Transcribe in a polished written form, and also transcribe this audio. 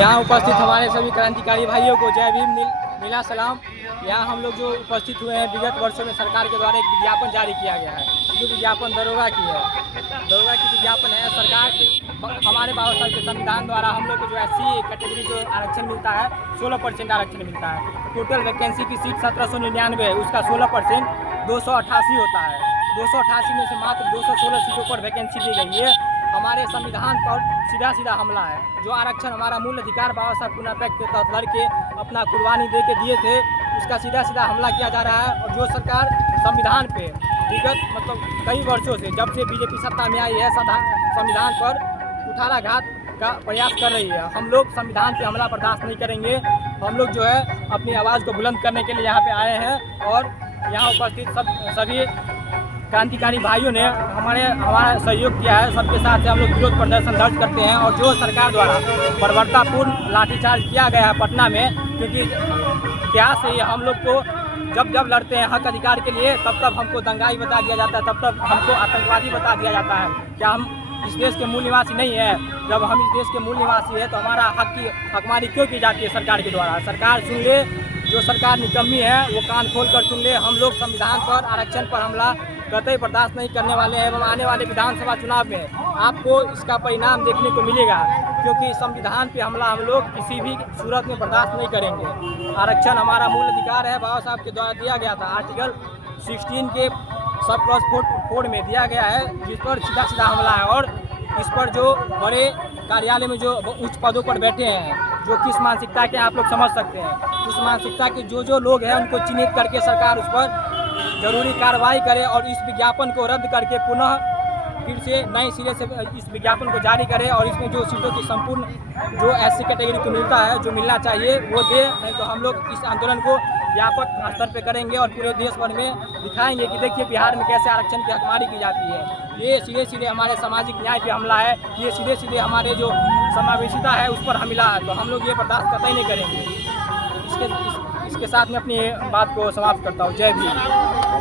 यहाँ उपस्थित हमारे सभी क्रांतिकारी भाइयों को जय भीम, मिला सलाम। यहाँ हम लोग जो उपस्थित हुए हैं, विगत वर्षों में सरकार के द्वारा एक विज्ञापन जारी किया गया है, जो विज्ञापन दरोगा की है। दरोगा की विज्ञापन है। सरकार के हमारे बाबा साहब के संविधान द्वारा हम लोग को जो SC कैटेगरी को आरक्षण मिलता है, 16% आरक्षण मिलता है। टोटल वैकेंसी की सीट 1799 है, उसका 16% 288 होता है। 288 में से मात्र 216 सीटों पर वैकेंसी दी गई है। हमारे संविधान पर सीधा सीधा हमला है। जो आरक्षण हमारा मूल अधिकार बाबा साहब पुनः पैक्ट के तहत लड़के अपना कुर्बानी दे के दिए थे, उसका सीधा सीधा हमला किया जा रहा है। और जो सरकार संविधान पे विगत कई वर्षों से, जब से बीजेपी सत्ता में आई है, संविधान पर कुठाराघात का प्रयास कर रही है। हम लोग संविधान पे हमला बर्दाश्त नहीं करेंगे। हम लोग जो है अपनी आवाज़ को बुलंद करने के लिए यहाँ पे आए हैं। और यहाँ उपस्थित सभी क्रांतिकारी भाइयों ने हमारा सहयोग किया है। सबके साथ हम लोग विरोध प्रदर्शन दर्ज करते हैं। और जो सरकार द्वारा बर्बरतापूर्ण लाठीचार्ज किया गया है पटना में, क्योंकि इतिहास से ही हम लोग को जब लड़ते हैं हक अधिकार के लिए, तब हमको दंगाई बता दिया जाता है, तब हमको आतंकवादी बता दिया जाता है। क्या हम इस देश के मूल निवासी नहीं है? जब हम इस देश के मूल निवासी है तो हमारा हकमारी क्यों की जाती है सरकार के द्वारा? सरकार सुन ले, जो सरकार निकम्मी है वो कान खोल कर सुन ले। हम लोग संविधान पर, आरक्षण पर हमला कतई बर्दाश्त नहीं करने वाले हैं। एवं आने वाले विधानसभा चुनाव में आपको इसका परिणाम देखने को मिलेगा, क्योंकि संविधान पे हमला हम लोग किसी भी सूरत में बर्दाश्त नहीं करेंगे। आरक्षण हमारा मूल अधिकार है, बाबा साहब के द्वारा दिया गया था। आर्टिकल 16 के सब क्लॉज 4 में दिया गया है, जिस पर सीधा सीधा हमला है। और इस पर जो बड़े कार्यालय में जो उच्च पदों पर बैठे हैं, जो किस मानसिकता के आप लोग समझ सकते हैं। उस मानसिकता के जो लोग हैं उनको चिन्हित करके सरकार उस पर जरूरी कार्रवाई करे और इस विज्ञापन को रद्द करके पुनः फिर से नए सिरे से इस विज्ञापन को जारी करे। और इसमें जो सीटों की संपूर्ण जो SC कैटेगरी को मिलता है, जो मिलना चाहिए वो दे। नहीं तो हम लोग इस आंदोलन को व्यापक स्तर पे करेंगे और पूरे देश भर में दिखाएंगे कि देखिए बिहार में कैसे आरक्षण की हकमारी की जाती है। ये सीधे सीधे हमारे सामाजिक न्याय पे हमला है, ये सीधे सीधे हमारे जो समावेशिता है उस पर हमला है। तो हम लोग ये बर्दाश्त कतई नहीं करेंगे। इसके साथ में अपनी बात को समाप्त करता हूँ। जय भीम।